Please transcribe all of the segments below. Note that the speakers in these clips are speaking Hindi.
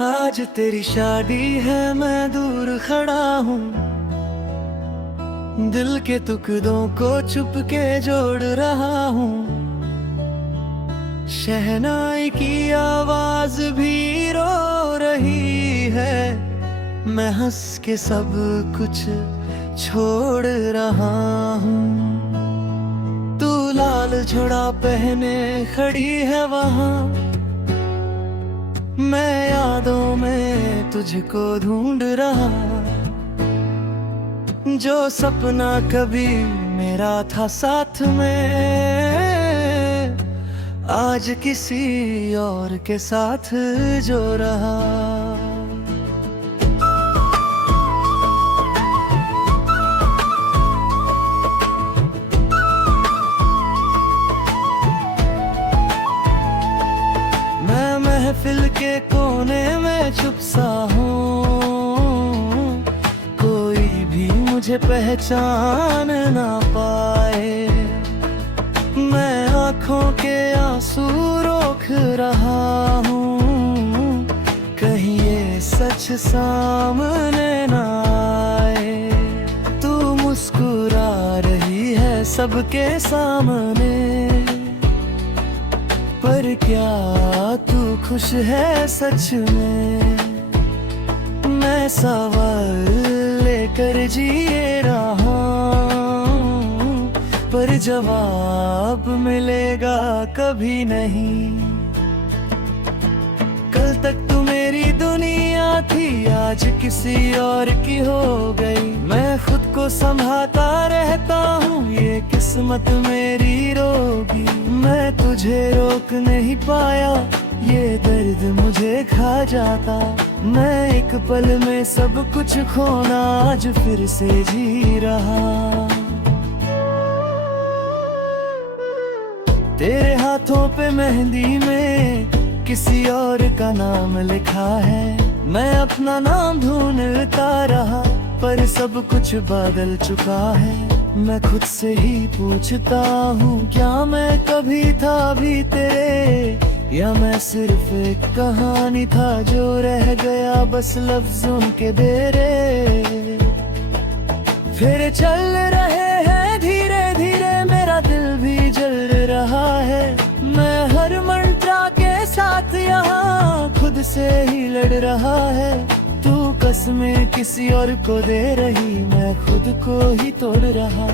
आज तेरी शादी है, मैं दूर खड़ा हूँ, दिल के टुकड़ों को चुपके जोड़ रहा हूँ। शहनाई की आवाज भी रो रही है, मैं हंस के सब कुछ छोड़ रहा हूँ। तू लाल जोड़ा पहने खड़ी है वहाँ, मैं यादों में तुझको ढूंढ रहा। जो सपना कभी मेरा था साथ में, आज किसी और के साथ जो रहा। महफिल के कोने में चुप सा हूँ, कोई भी मुझे पहचान ना पाए। मैं आँखों के आंसू रोक रहा हूँ, कहीं ये सच सामने ना आए। तू मुस्कुरा रही है सबके सामने, पर क्या तू खुश है सच में? मैं सवाल लेकर जिए रहा हूँ, पर जवाब मिलेगा कभी नहीं। कल तक तू मेरी दुनिया थी, आज किसी और की हो गई। मैं खुद को संभालता रहता हूँ, ये किस्मत मेरी रोगी। मैं तुझे रोक नहीं पाया, ये दर्द मुझे खा जाता। मैं एक पल में सब कुछ खोना, आज फिर से जी रहा। तेरे हाथों पे मेहंदी में किसी और का नाम लिखा है। मैं अपना नाम ढूंढता रहा, पर सब कुछ बदल चुका है। मैं खुद से ही पूछता हूँ, क्या मैं कभी था भी तेरे, या मैं सिर्फ एक कहानी था जो रह गया बस लफ्जों के बेरे। फिर चल रहे हैं धीरे धीरे, मेरा दिल भी जल रहा है। मैं हर मंत्रा के साथ यहाँ खुद से ही लड़ रहा है। तू कसमें किसी और को दे रही, मैं खुद को ही तोड़ रहा।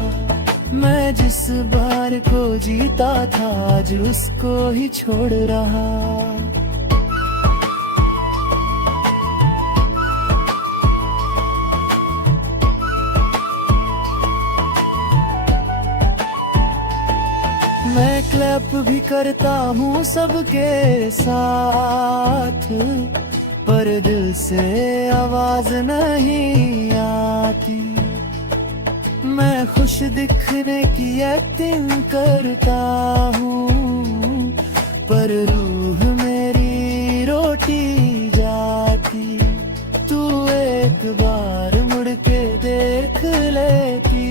मैं जिस बार को जीता था, आज उसको ही छोड़ रहा। मैं क्लैप भी करता हूँ सबके साथ, पर दिल से आवाज नहीं आती। मैं खुश दिखने की एक्टिंग करता हूँ, पर रूह मेरी रोटी जाती। तू एक बार मुड़ के देख लेती,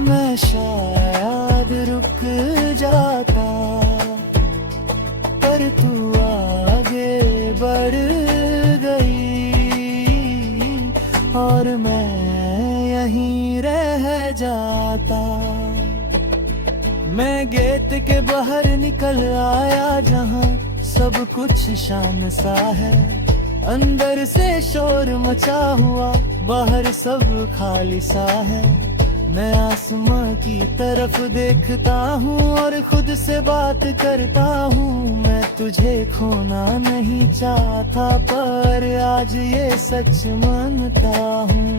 मैं शायद रुक जाता। पर तू आगे बढ़ गई और मैं यहीं रह जाता। मैं गेट के बाहर निकल आया, जहाँ सब कुछ शाम सा है। अंदर से शोर मचा हुआ, बाहर सब खाली सा है। मैं आसमां की तरफ देखता हूँ और खुद से बात करता हूँ। मैं तुझे खोना नहीं चाहता, पर आज ये सच मानता हूँ।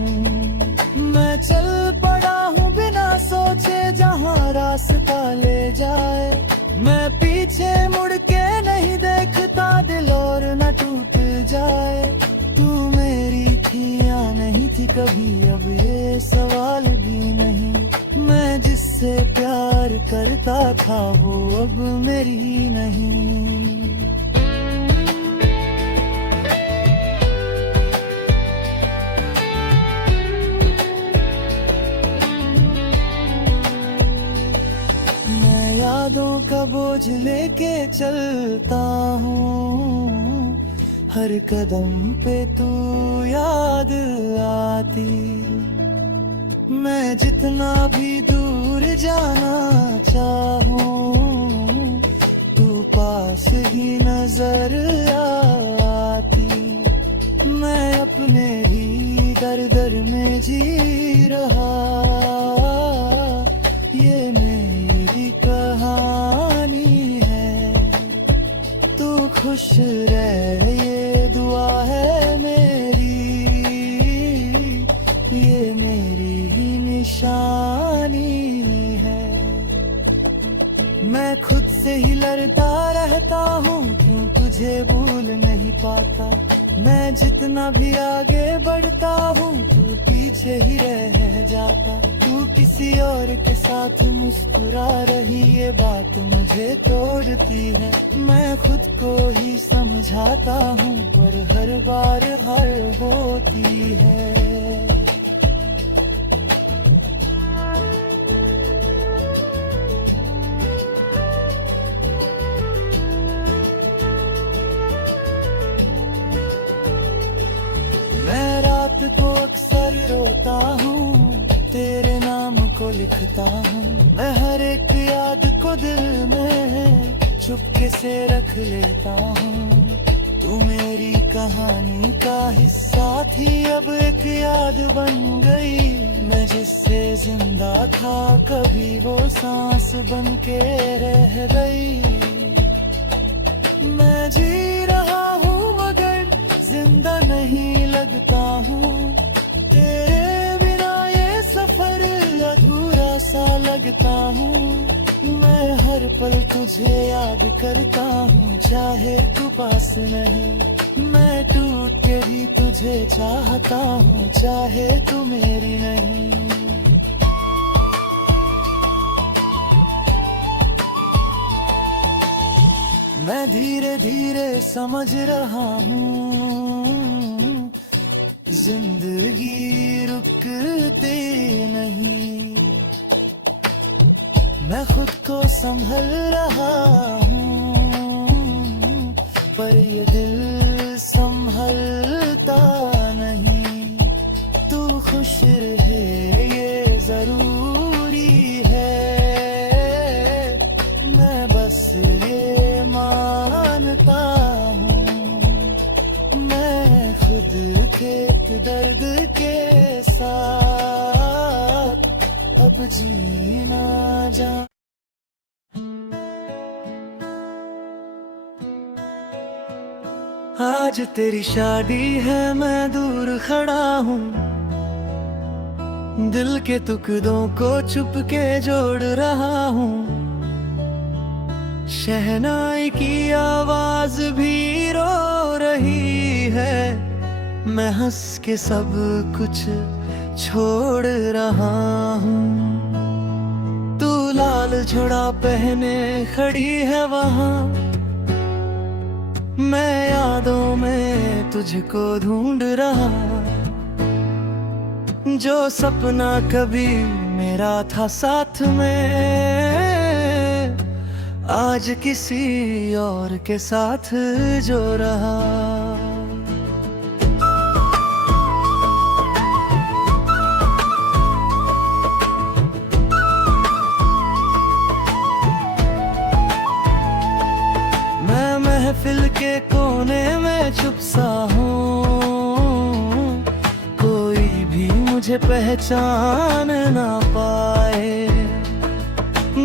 मैं चल पड़ा हूँ बिना सोचे, जहाँ रास्ता ले जाए। मैं पीछे मुड़ के नहीं देखता, दिल और न टूट जाए। तू मेरी थी या नहीं थी कभी, अब ये सवाल भी नहीं। मैं जिससे प्यार करता था, वो अब मेरी नहीं। मैं यादों का बोझ लेके चलता हूँ, हर कदम पे तू याद आती। मैं जितना भी दूर जाना चाहूं, तू पास ही नजर आती। मैं अपने ही दर दर में जी रहा, ये मेरी कहानी है। तू खुश रहे ये दुआ है मेरी, ये मेरी ही निशानी है। मैं खुद से ही लड़ता रहता हूँ, क्यों तुझे भूल नहीं पाता। मैं जितना भी आगे बढ़ता हूँ, तू पीछे ही रह जाता। तू किसी और के साथ मुस्कुरा रही, ये बात मुझे तोड़ती है। मैं खुद को ही समझाता हूँ, पर हर बार हार होती है। मैं रात को अक्सर रोता हूँ, तेरे नाम को लिखता हूँ। मैं हर एक याद को दिल में चुपके से रख लेता हूँ। तू मेरी कहानी का हिस्सा थी, अब एक याद बन गई। मैं जिससे जिंदा था, कभी वो सांस बन के रह गई। मैं जी रहा हूँ मगर जिंदा नहीं लगता हूँ। तेरे बिना ये सफर अधूरा सा लगता हूँ। मैं हर पल तुझे याद करता हूँ, चाहे तू पास नहीं। मैं टूट के भी तुझे चाहता हूँ, चाहे तू मेरी नहीं। मैं धीरे धीरे समझ रहा हूँ, जिंदगी रुकती नहीं। मैं खुद को संभल रहा हूँ, पर ये दिल संभलता नहीं। तू खुश रहे ये जरूरी है, मैं बस ये मानता हूँ। मैं खुद के दर्द के साथ अब जीना जा। आज तेरी शादी है, मैं दूर खड़ा हूँ। दिल के टुकड़ों को चुपके जोड़ रहा हूँ। शहनाई की आवाज भी रो रही है, मैं हंस के सब कुछ छोड़ रहा हूँ। तू लाल जोड़ा पहने खड़ी है वहाँ, मैं यादों में तुझको ढूंढ रहा। जो सपना कभी मेरा था साथ में, आज किसी और के साथ जो रहा। मैं महफिल के कोने में चुप सा हूँ, कोई भी मुझे पहचान ना पाए।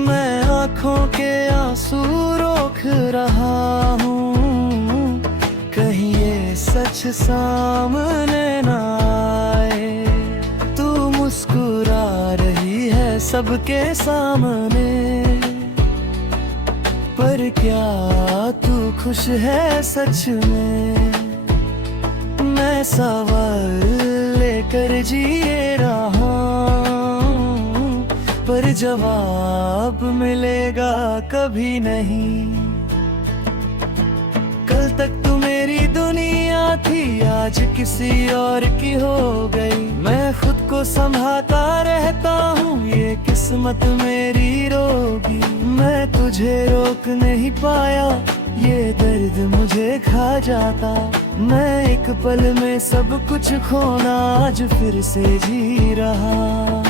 मैं आँखों के आंसू रोक रहा हूँ, कहीं ये सच सामने ना आए। तू मुस्कुरा रही है सबके सामने, पर क्या तू खुश है सच में? मैं सवाल लेकर जिए रहा हूँ, पर जवाब मिलेगा कभी नहीं। कल तक तू मेरी दुनिया थी, आज किसी और की हो गई। मैं खुद को संभालता रहता हूँ, ये किस्मत मेरी रोगी। मैं तुझे रोक नहीं पाया, ये दर्द मुझे खा जाता। मैं एक पल में सब कुछ खोना आज फिर से जी रहा।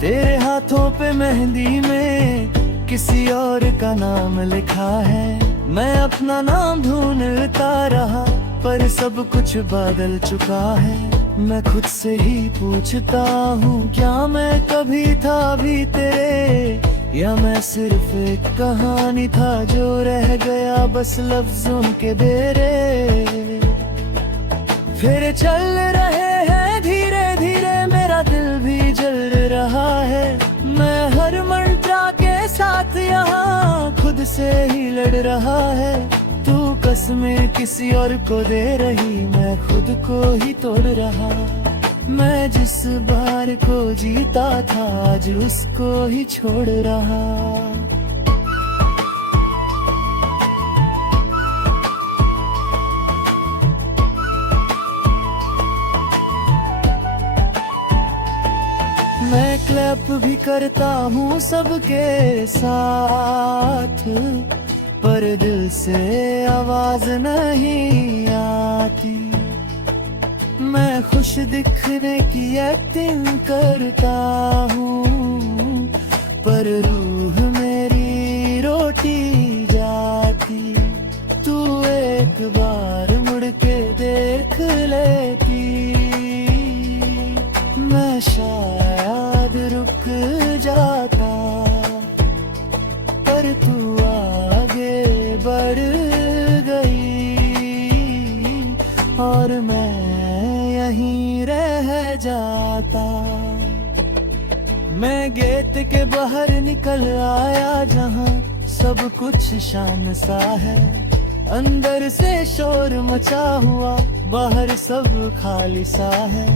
तेरे हाथों पे मेहंदी में किसी और का नाम लिखा है। मैं अपना नाम ढूंढता रहा पर सब कुछ बदल चुका है। मैं खुद से ही पूछता हूँ, क्या मैं कभी था भी तेरे, या मैं सिर्फ एक कहानी था जो रह गया बस लफ्जों के बेरे। फिर चल रहे हैं धीरे धीरे, मेरा दिल भी जल रहा है। मैं हर मंत्रा के साथ यहाँ खुद से ही लड़ रहा है। तू कसमें किसी और को दे रही, मैं खुद को ही तोड़ रहा। मैं जिस बार को जीता था आज उसको ही छोड़ रहा। मैं क्लैप भी करता हूँ सबके साथ, पर दिल से आवाज नहीं आती। मैं खुश दिखने की एक्टिंग करता हूँ, पर रूह मेरी रोटी जाती। तू एक बार मुड़ के देख लेती, मैं शायद रुक जाता। पर तू आगे बढ़ गई और मैं यहीं रह जाता। मैं गेट के बाहर निकल आया जहां सब कुछ शान सा है। अंदर से शोर मचा हुआ, बाहर सब खाली सा है।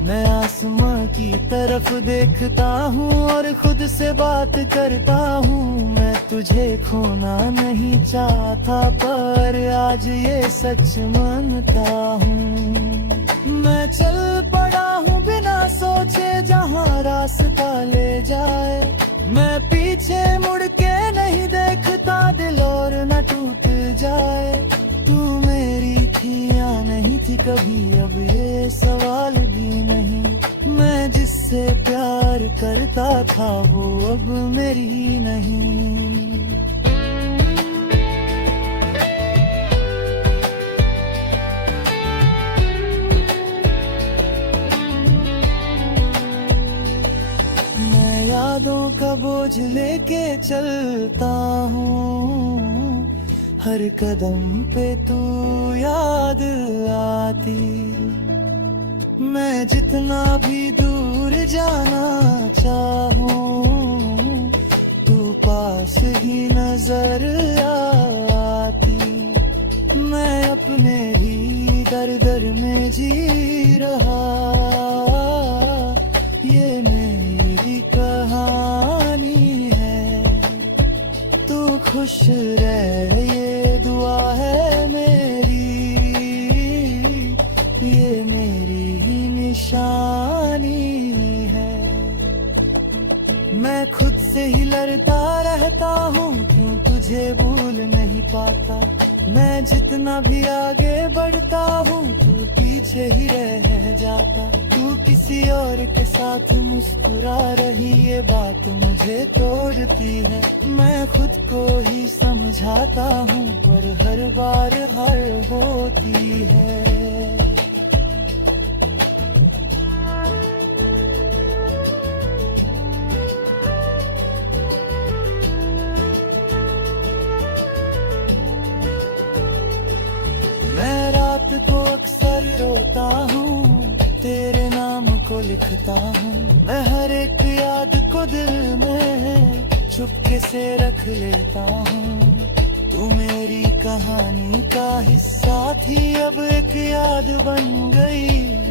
मैं आसमां की तरफ देखता हूँ और खुद से बात करता हूँ। मैं तुझे खोना नहीं चाहता पर आज ये सच मानता हूँ। मैं चल पड़ा हूँ बिना सोचे जहाँ रास्ता ले जाए। मैं पीछे मुड़ के नहीं देखता, दिल और न टूट जाए। तू मेरी थी या नहीं थी कभी, अब ये सवाल भी नहीं। मैं जिससे प्यार करता था वो अब मेरी नहीं। यादों का बोझ लेके चलता हूँ, हर कदम पे तू याद आती। मैं जितना भी दूर जाना चाहूँ, तू पास ही नजर आती। मैं अपने ही दर दर में जी रहा, ये मेरी कहानी है। तू खुश रह ये दुआ है मेरी, ये मेरी ही निशानी है। मैं खुद से ही लड़ता रहता हूँ, क्यों तुझे भूल नहीं पाता। मैं जितना भी आगे बढ़ता हूँ तू पीछे ही रह जाता। तू किसी और के साथ मुस्कुरा रही, ये बात मुझे तोड़ती है। मैं खुद को ही समझाता हूँ पर हर बार हार होती है। मैं रात को अक्सर रोता हूँ, तेरे नाम को लिखता हूँ। मैं हर एक याद को दिल में चुपके से रख लेता हूँ। तू मेरी कहानी का हिस्सा थी, अब एक याद बन गई।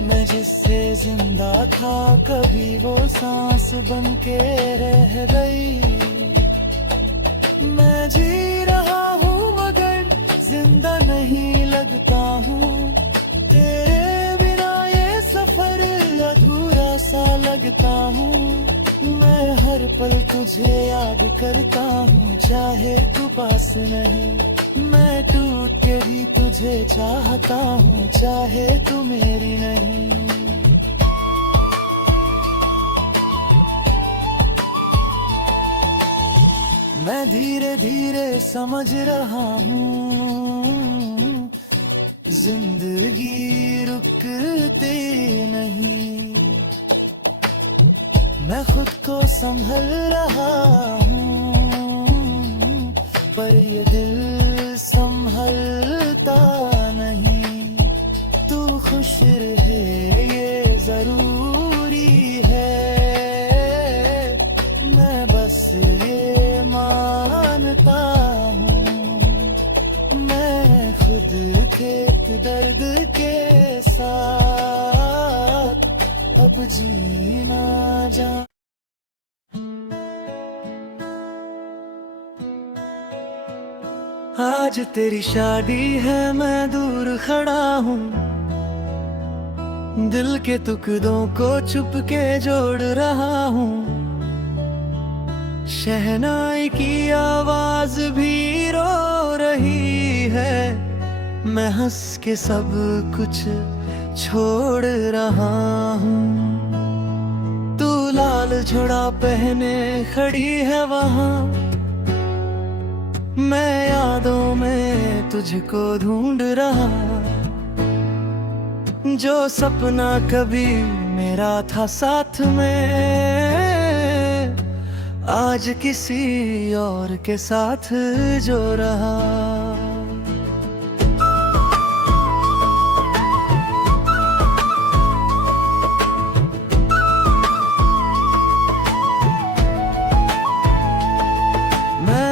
मैं जिससे जिंदा था कभी वो सांस बन के रह गई। मैं जी रहा हूँ मगर जिंदा नहीं लगता हूँ। तेरे बिना ये सफर अधूरा सा लगता हूँ। मैं हर पल तुझे याद करता हूँ, चाहे तू पास नहीं। मैं टूट के भी तुझे चाहता हूँ, चाहे तू मेरी नहीं। मैं धीरे धीरे समझ रहा हूँ, जिंदगी रुकती नहीं। मैं खुद को संभल रहा हूँ, पर ये दिल संभलता नहीं। तू खुश रहे ये जरूरी है, मैं बस ये मानता हूँ। मैं खुद के दर्द के साथ अब जीना जा। आज तेरी शादी है, मैं दूर खड़ा हूँ। दिल के टुकड़ों को चुप के जोड़ रहा हूँ। शहनाई की आवाज भी रो रही है, मैं हंस के सब कुछ छोड़ रहा हूँ। तू लाल जोड़ा पहने खड़ी है वहाँ, मैं यादों में तुझको ढूंढ रहा। जो सपना कभी मेरा था साथ में, आज किसी और के साथ जो रहा।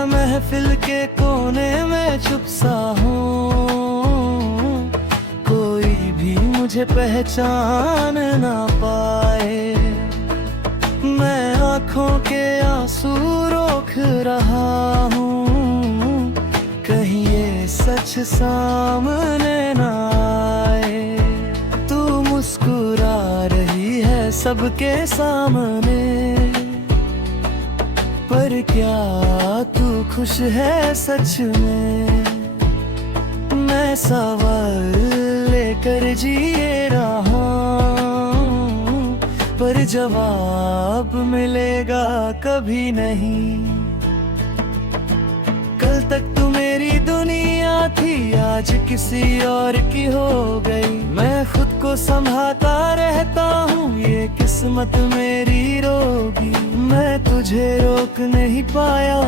महफिल के कोने में चुप सा हूँ, कोई भी मुझे पहचान ना पाए। मैं आँखों के आंसू रोक रहा हूँ, कहीं ये सच सामने ना आए। तू मुस्कुरा रही है सबके सामने, पर क्या तू खुश है सच में? मैं सवाल लेकर जिए रहा हूँ, पर जवाब मिलेगा कभी नहीं। कल तक तू मेरी दुनिया थी, आज किसी और की हो गई। मैं खुद को संभालता रहता हूँ, ये किस्मत मेरी रोगी। मैं तुझे रोक नहीं पाया,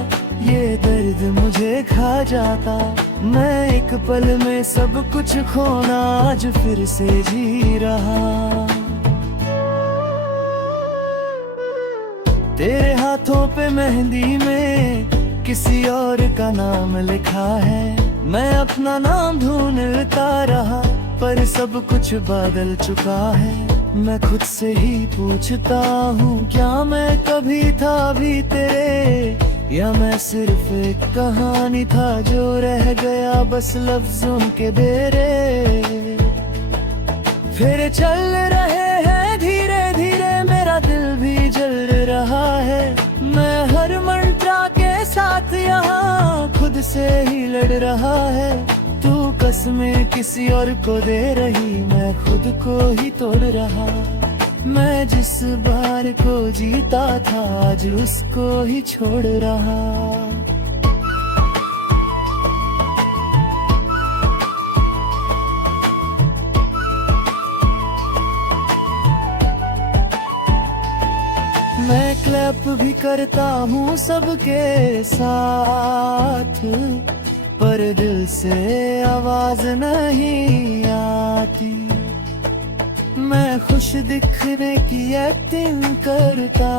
ये दर्द मुझे खा जाता। मैं एक पल में सब कुछ खोना, आज फिर से जी रहा। तेरे हाथों पे मेहंदी में किसी और का नाम लिखा है। मैं अपना नाम ढूंढता रहा, पर सब कुछ बदल चुका है। मैं खुद से ही पूछता हूँ, क्या मैं कभी था भी तेरे, या मैं सिर्फ एक कहानी था जो रह गया बस लफ्जों के बेरे। फिर चल रहे हैं धीरे धीरे, मेरा दिल भी जल रहा है। मैं हर मंत्रा के साथ यहाँ खुद से ही लड़ रहा है। तू कसमें किसी और को दे रही, मैं खुद को ही तोड़ रहा। मैं जिस बार को जीता था, आज उसको ही छोड़ रहा। मैं क्लैप भी करता हूँ सबके साथ, पर दिल से आवाज नहीं आती। मैं खुश दिखने की एक्टिंग करता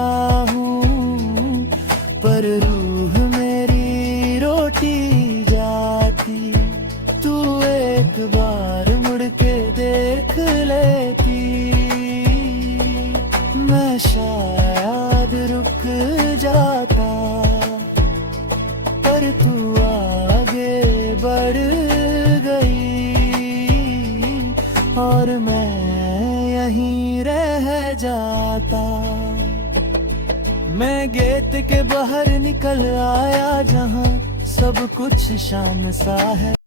हूँ, पर रूह मेरी रोटी जाती। तू एक बार मुड़ के देख लेती, मैं शायद रुक जाता। पर तू आगे बढ़ गई और मैं यहीं रह जाता। मैं गेट के बाहर निकल आया जहाँ सब कुछ शाम सा है।